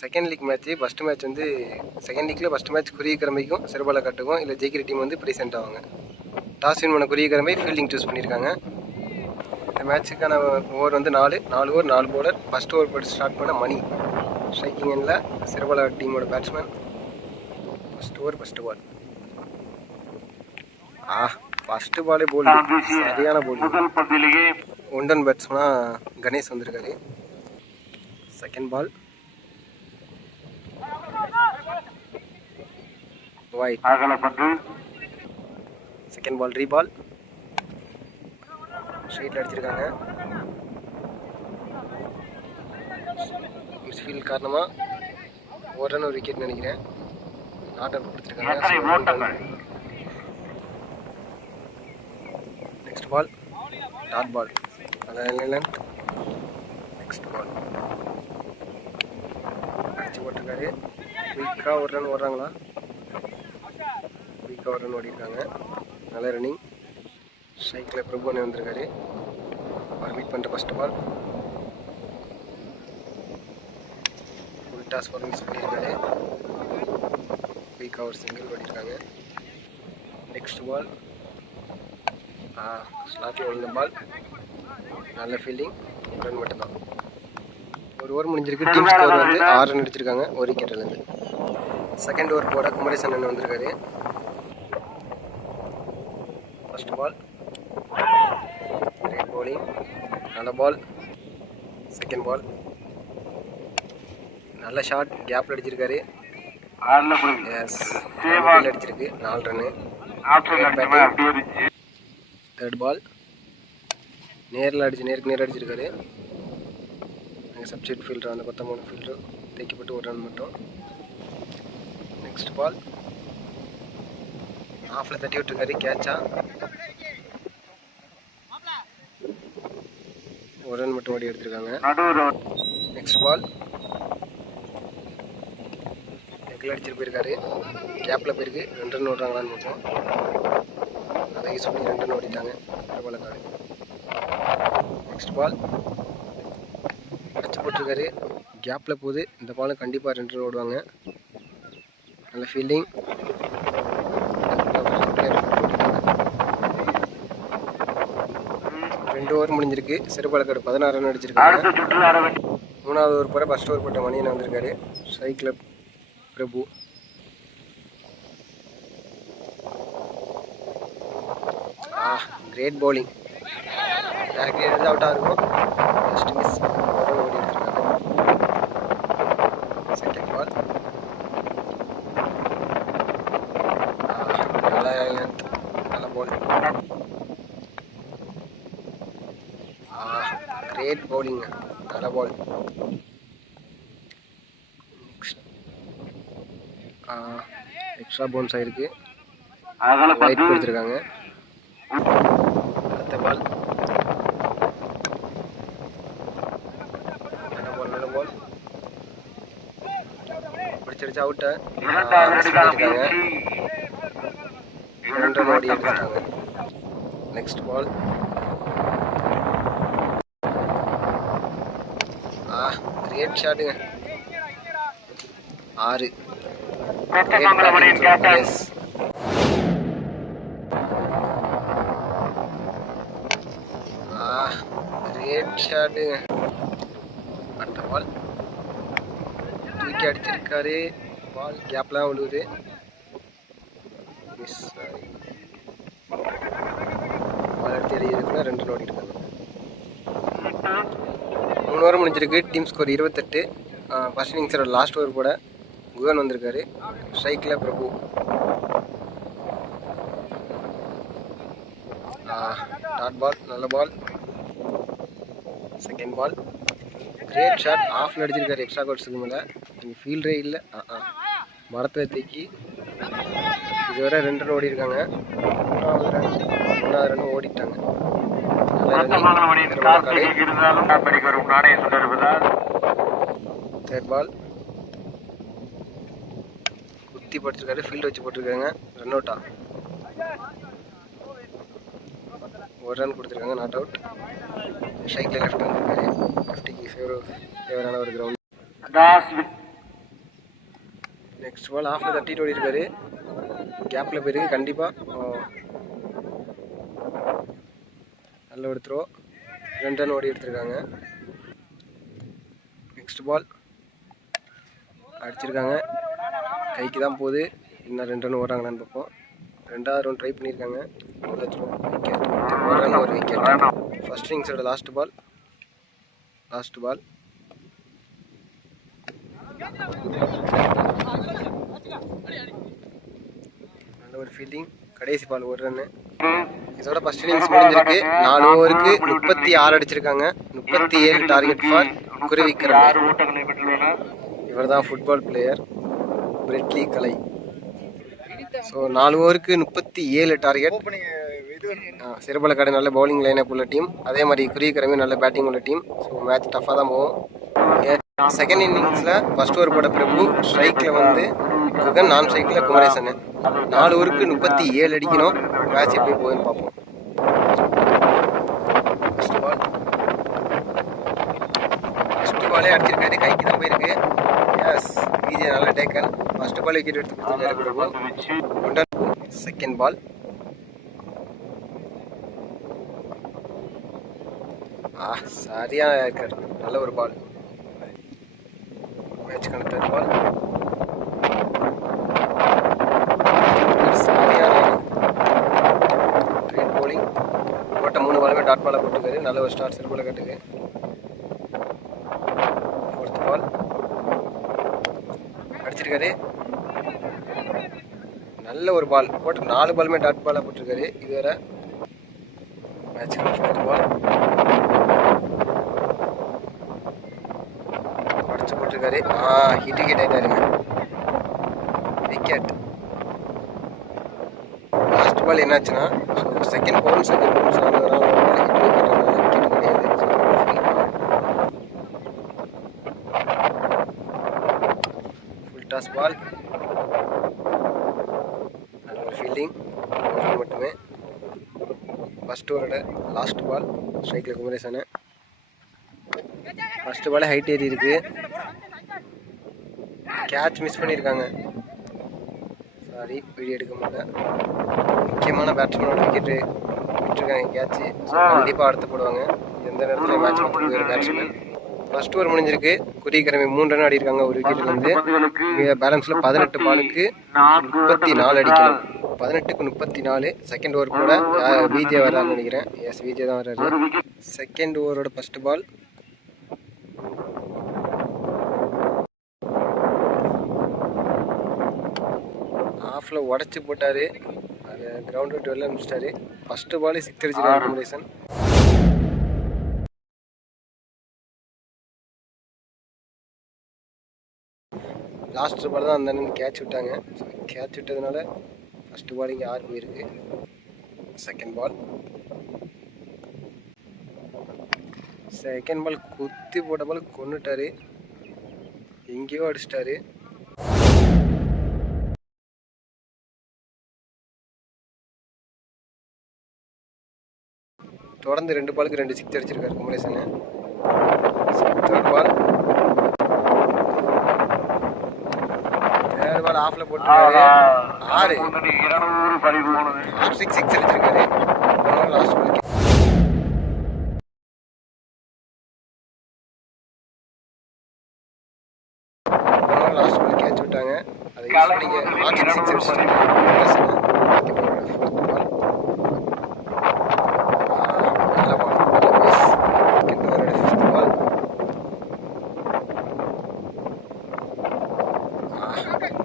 Second league match first match வந்து second லீக்கில் first match குருவிக்கிழமைக்கும் சிறுபாலை கட்டுக்கும் இல்லை ஜெயிக்கிற டீம் வந்து ப்ரெசென்ட் ஆவாங்க. டாஸ் வின் பண்ண குருவிக்கிழமை ஃபீல்டிங் சூஸ் பண்ணியிருக்காங்க. இந்த மேட்ச்சுக்கான ஓவர் வந்து 4 ஓவர் 4 பவுலர். ஃபஸ்ட் ஓவர் போட்டு ஸ்டார்ட் பண்ண மணி ஸ்ட்ரைக்கிங் எண்ணில் சிறுபாலை டீமோட பேட்ஸ்மேன். ஃபஸ்ட் ஓவர் ஃபஸ்ட்டு பால். ஃபஸ்ட்டு பாலே போல் சரியான போல். ஒன் பேட்ஸ்மனாக கணேஷ் வந்திருக்காரு. செகண்ட் பால் செகண்ட் பால் ரீபால் ஸ்ட்ரைட்டில் அடிச்சிருக்காங்க. மிஸ்ஃபீல்ட் காரணமாக ஒரு ரன் ஒரு விக்கெட் நினைக்கிறேன். நாட் அவுட் கொடுத்துருக்காங்க. Next ball dot ball. Next ball அடிச்சு போட்டிருக்காரு. குயிக்காக ஒரு ரன் ஓடுறாங்களா? குயிக்காக ஒரு ரன் ஓடிருக்காங்க. நல்ல ரன்னிங். ஸ்ட்ரைக்கில் பிரபுவனே வந்திருக்காரு. அவர் மீட் பண்ணுற first ball full toss four miss பண்ணியிருக்காரு. குயிக்காக ஒரு சிங்கிள் ஓடிருக்காங்க. நெக்ஸ்ட் பால் ஸ்லாட்டில் விழுந்த பால். நல்ல ஃபீல்டிங். ரன் மட்டும்தான். ஒரு ஓவர் முடிஞ்சிருக்கு. டீம் ஸ்கோர் வந்து 6 ரன் அடிச்சிருக்காங்க ஒரு விக்கெட்லேருந்து. செகண்ட் ஓவர் போட குமரேசன் அண்ணன் வந்திருக்காரு. First ball great bowling. நல்ல பால். செகண்ட் பால் நல்ல ஷாட். கேப்பில் அடிச்சிருக்காரு. எஸ் அடிச்சிருக்கு. 4 ரன்னு. தேர்ட் பால் நேரில் நேருக்கு நேர் அடிச்சிருக்காரு. அங்கே சப்ஸ்டியூட் ஃபீல்டர் அந்த 13 ஃபீல்டர் தேக்கப்பட்டு ஒரு ரன் மட்டும். நெக்ஸ்ட் பால் ஆஃபில் தட்டி விட்டுருக்காரு. கேட்சா ஒரு ரன் மட்டும் ஓடி எடுத்திருக்காங்க. நெக்ஸ்ட் பால் லெக்கில் அடிச்சிட்டு போயிருக்காரு. கேப்பில் போயிருக்கு. 2 ரன் ஓடுறாங்களான்னு பார்ப்போம். அதை யூஸ் பண்ணி 2 ரன் ஓடிட்டாங்க பாலக்காடு. நெக்ஸ்ட் பால் அடிச்சு போட்டிருக்காரு. கேப்பில் போகுது. இந்த பாலும் கண்டிப்பாக 2 ரன் ஓடுவாங்க. நல்ல ஃபீல்டிங். 2 ஓவர் முடிஞ்சிருக்கு. சிறுபாலக்காடு 16 ரன் அடிச்சிருக்காங்க. 3வது ஓவர் போகிற ஃபஸ்ட் ஓவர் போட்ட மணியனை வந்திருக்காரு. ஸ்ட்ரைக்கில் பிரபு. Great bowling. டேரக்ட்லி எடுத்து அவுட்டாக இருக்கும். Just miss. ஓடி எடுத்துருக்காங்க. செகண்ட் பால் நல்ல பால். Great bowling. நல்ல பால். நெக்ஸ்ட் எக்ஸ்ட்ரா பவுன்ஸ் ஆகிருக்கு. ரைட் கொடுத்துருக்காங்க. அடுத்த பால் நல்ல பால் பிடிச்சிருச்சு. அவுட்டை இருக்காங்க. 2 ரன் ஓடி எடுத்துட்டாங்க. நெக்ஸ்ட் பால் கிரேட் ஷாட்டுங்க. 6 கிரேட் ஷாட்டுங்க. அடுத்த பால் தூக்கி அடிச்சிருக்காரு. பால் கேப்லாம் விழுவுது. மிஸ் ஆகி பால் எடுத்து எறியதுக்குள்ள 2 ரன் ஓடி இருக்காங்க. 3 ஓவர் முடிஞ்சிருக்கு. Team score 28. ஃபர்ஸ்ட் இன்னிங்ஸோட லாஸ்ட் ஓவர் போட குகன் வந்திருக்காரு. ஸ்ட்ரைக்கில் பிரபு. Dot ball. நல்ல ball. Second ball great shot. ஆஃபில் அடிச்சிருக்காரு. எக்ஸ்ட்ரா கோட்ஸுக்கு மேலே. இங்கே ஃபீல்டரே இல்லை. மரத்தை தூக்கி இதுவரை 2 ரன் ஓடி இருக்காங்க. 3வது ரன் ஓடிட்டாங்க. தேர்ட் பால் குத்தி போட்டிருக்காரு. ஃபீல்டு வச்சு போட்டிருக்காங்க. ரன் அவுட்டா? ஒரு ரன் கொடுத்துருக்காங்க. Not out. ஸ்ட்ரைக்கில் லெஃப்ட் வந்திருக்காரு. லெஃப்டிக்கு ஃபேவரான ஒரு கிரவுண்ட். நெக்ஸ்ட் பால் ஆஃப்ல தட்டிட்டு ஓடி இருக்காரு. கேப்ல போயிருக்கு. கண்டிப்பா நல்ல ஒரு த்ரோ. 2 ரன் ஓடி எடுத்திருக்காங்க. நெக்ஸ்ட் பால் அடிச்சிருக்காங்க. கைக்கு தான் போகுது. இன்னும் 2 ரன் ஓடுறாங்களான்னு பார்ப்போம். 2வது ரவுண்ட் ட்ரை பண்ணியிருக்காங்க. நல்ல த்ரோ. விக்கெட். ஒரு ரன் ஒரு விக்கெட். ஃபர்ஸ்ட் இன்னிங்ஸோட லாஸ்ட் பால். நல்ல ஒரு ஃபீல்டிங். கடைசி பால் ஒரு ரன்னு. இதோட ஃபர்ஸ்ட் இன்னிங்ஸ் முடிஞ்சிருக்கு. 4 ஓவருக்கு 36 அடிச்சிருக்காங்க. 37 டார்கெட் ஃபார் குருவிக்கரம்பை. இவர் தான் ஃபுட்பால் பிளேயர் பிரெட்லி கலை. ஸோ 4 ஓவருக்கு 37 டார்கெட். சிறுபலக்காடு நல்ல பவுலிங் லைனப் உள்ள டீம். அதே மாதிரி குருவிக்கரம்பை நல்ல பேட்டிங் உள்ள டீம். ஸோ மேட்ச் டஃப்பாக தான் போகும். செகண்ட் இன்னிங்ஸில் ஃபர்ஸ்ட் ஓவர் போட பிரபு, ஸ்ட்ரைக்கில் வந்து குகன், நான் ஸ்ட்ரைக்கில் குமரேசன். 4 ஓவருக்கு 37 அடிக்கணும். மேட்ச் எப்படி போகுதுன்னு பார்ப்போம். ஃபர்ஸ்ட் பாலே அடிச்சிருக்காரு. கைக்கு தான் போயிருக்கு. எஸ், விஜய் நல்ல டேக்கன். ஃபர்ஸ்ட் பால் விக்கெட் எடுத்து கொடுத்துருக்காரு பிரபு. செகண்ட் பால் சரியான ஏக்கர். நல்ல ஒரு பால். மேட்ச்க்கான தேர்ட் பால். சரியான கிரேட் பவுலிங். போட்ட 3 பாலுமே டாட் பாலாக போட்டுருக்காரு. நல்ல ஒரு ஸ்டார்ட் சிறுபலக்காட்டுக்கு. ஃபோர்த் பால் அடிச்சிருக்காரு. நல்ல ஒரு பால். போட்டு 4 பாலுமே டாட் பாலாக போட்டிருக்காரு. இதுவரை மேட்ச்க்கான ஃபிஃப்த் பால் அடிச்சு போட்டிருக்காரு. ஹிட் ஆயிட்டாருங்க. விக்கெட். லாஸ்ட் பால் என்னாச்சுன்னா, செகண்ட் பவுன்ஸ் விக்கெட் கிடையாது. Full toss ball. நல்ல ஒரு ஃபீல்டிங். மட்டுமே. ஃபர்ஸ்ட் ஓவரோட லாஸ்ட் பால். ஸ்ட்ரைக்கில் குமரேசன். ஃபர்ஸ்ட் பால் ஹைட் ஏறி இருக்கு. கேட்ச் மிஸ் பண்ணியிருக்காங்க. சாரி, வீடியோ எடுக்க முடியல. முக்கியமான பேட்ஸ்மேனோட விக்கெட்டு விட்டுருக்காங்க. கேட்ச் கண்டிப்பாக அடுத்து போடுவாங்க. எந்த நேரத்தில் மேட்ச் பார்த்துட்டு ஒரு பேட்ஸ்மேன். ஃபர்ஸ்ட் ஓவர் முடிஞ்சிருக்கு. குருவிக்கரம்பை 3 ரன் ஆடிருக்காங்க ஒரு விக்கெட்லேருந்து. பேலன்ஸில் 18 பாலுக்கு 34 அடிக்கணும். 18க்கு 34. செகண்ட் ஓவர் கூட விஜய் வர்றாருன்னு நினைக்கிறேன். எஸ், விஜய் தான் வர்றாரு. செகண்ட் ஓவரோட ஃபர்ஸ்ட் பால். ஆஃப்ல உடச்சி போட்டாரு. அது கிரவுண்ட் விட்டு வெளில அனுப்பிச்சிட்டாரு. ஃபர்ஸ்ட் பால் 6 அடிச்சிருக்காரு குமரேசன். லாஸ்ட் பால் தான் அந்த அண்ணன் கேட்ச் விட்டாங்க. கேட்ச் விட்டதுனால ஃபர்ஸ்ட் பால் இங்கே 6 போயிருக்கு. செகண்ட் பால் குத்தி போட்ட பால் கொண்டுட்டாரு. எங்கேயோ அடிச்சிட்டாரு. தொடர்ந்து 2 பாலுக்கு 2 6 அடிச்சிருக்காரு குமரேசன். தேர்ட் பால் ஆஃப்ல போட்டுருக்காரு. 6 6 அடிச்சிருக்காரு. லாஸ்ட் பால் கேட்ச் விட்டாங்க. அதை யூஸ் பண்ணி 6 அடிச்சிருக்காரு.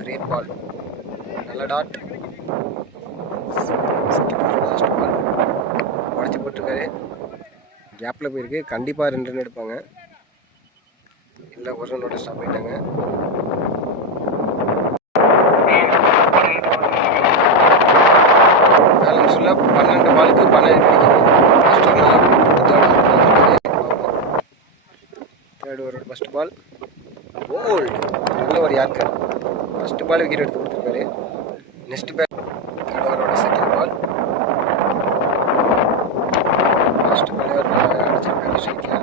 Great ball. நல்ல டாட். லாஸ்ட் பால் உடச்சி போட்டிருக்காரு. கேப்பில் போயிருக்கு. கண்டிப்பாக 2 ரன் எடுப்பாங்க. இல்லை, 1 ரன்னோட ஸ்டாப் ஆகிட்டாங்க. பேலன்ஸ் உள்ள 12 பாலுக்கு 12 அடிக்கணும். தேர்ட் ஓவரோட ஃபர்ஸ்ட் பால். போல்ட். நல்ல ஒரு யார்க்கர். ஃபர்ஸ்ட் பால் விக்கெட் எடுத்து கொடுத்துருக்காரு. Next bat. தேர்ட் ஓவரோட செகண்ட் பால். ஃபர்ஸ்ட் பால் அடிச்சிருக்காரு ஸ்ட்ரைக்கில்.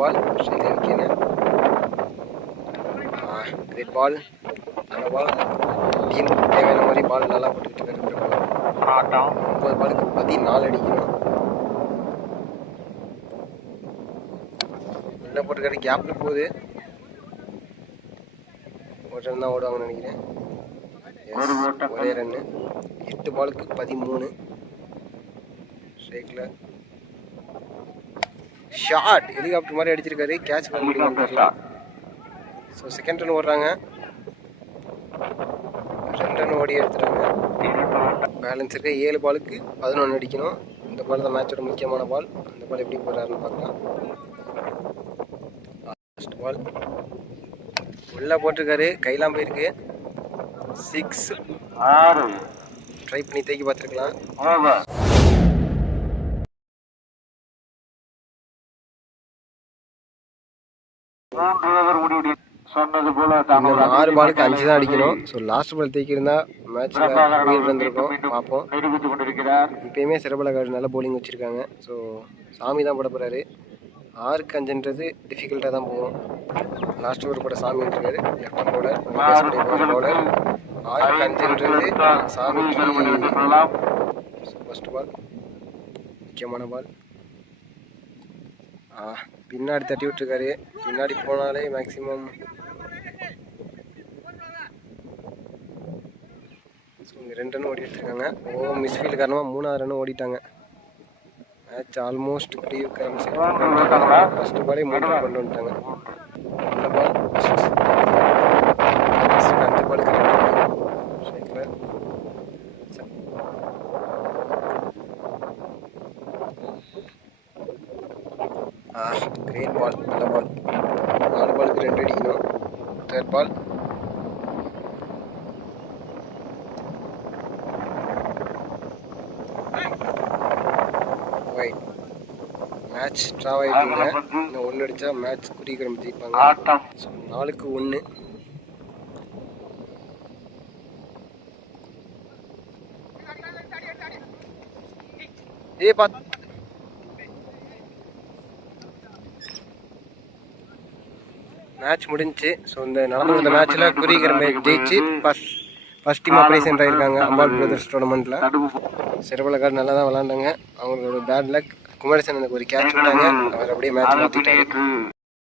பால் ஸ்ட்ரைக்கில் விக்கெட்டு. கிரேட் பால், நல்ல பால். டீம் தேவையான மாதிரி பால் நல்லா போட்டுக்கிட்டு இருக்காரு. 9 பாலுக்கு 14 அடிக்கணும். நல்லா போட்டுருக்காரு, கேப்பில் போகுது. ஒரு ரன் தான் ஓடுவாங்கன்னு நினைக்கிறேன். ஒரே ரன்னு. 8 பாலுக்கு 13 ஸ்ட்ரைக்கில். ஷாட் ஹெலிகாப்டர் மாதிரி அடிச்சிருக்காரு, கேட்ச் பண்ண முடியும். ஸோ செகண்ட் ரன் ஓடுறாங்க. 2 ரன் ஓடி எடுத்துட்டாங்க. பேலன்ஸ் இருக்க 7 பாலுக்கு 11 அடிக்கணும். இந்த பால் தான் மேட்சோட முக்கியமான பால். அந்த பால் எப்படி போடுறாருன்னு பார்க்கலாம். ஃபர்ஸ்ட் பால் உள்ளே போட்டிருக்காரு, கையெல்லாம் போயிருக்கு. 6. ட்ரை பண்ணி தேக்கி பார்த்துருக்கலாம். சொன்னது போல 6 பாலுக்கு 5 தான் அடிக்கணும். ஸோ லாஸ்ட் பால் தேக்கியிருந்தா மேட்ச்சில் உயிர் இருந்திருக்கும். பார்ப்போம். நிரூபித்துக் கொண்டிருக்கிறார். இப்பயுமே சிறபல கார்டு நல்ல போலிங் வச்சுருக்காங்க. ஸோ சாமி தான் போட போகிறாரு. 6க்கு 5ன்றது டிஃபிகல்ட்டாக தான் போகும். லாஸ்ட் ஓவர் போட சாமி வந்துருக்காரு. Left bowler bowler. 6க்கு 5ன்றது சாமிக்கு. ஃபர்ஸ்ட் பால் முக்கியமான பால். பின்னாடி தட்டி விட்டுருக்காரு. பின்னாடி போனாலே மேக்ஸிமம் இங்கே 2 ரன் ஓடி எடுத்துருக்காங்க. மிஸ்ஃபீல்டு காரணமாக 3வது ரன் ஓடிட்டாங்க. மேட்ச் ஆல்மோஸ்ட் டீவ் ஃபர்ஸ்ட் பாலே 3 ரன் கொண்டு வந்துட்டாங்க. நல்ல பால். 5 பாலுக்கு 2 ஸ்ட்ரைக்கில். கிரேட் பால், நல்ல பால். 4 பாலுக்கு 2 அடிக்கணும். Third ball. Wide. Match draw ஆகிட்டீங்க. இன்னும் 1 அடித்தா மேட்ச் குறிக்கிறம் ஜெயிப்பாங்க. 4க்கு 1. மேட்ச் முடிஞ்சு. ஸோ இந்த நடந்த மேட்ச்சில் குறிக்கிரம்பை ஜெயிச்சு ஃபர்ஸ்ட் டீம் ஆப்ரேஷன் ஆகிருக்காங்க அம்பாள் பிரதர்ஸ் டோர்னமெண்ட்டில். சிறபல கார்டு நல்லா தான் விளாண்டாங்க. அவங்களோட பேட் லக் குமரேசன் எனக்கு ஒரு கேட்ச் விட்டாங்க. அவர் அப்படியே மேட்ச் மாற்றிட்டாரு.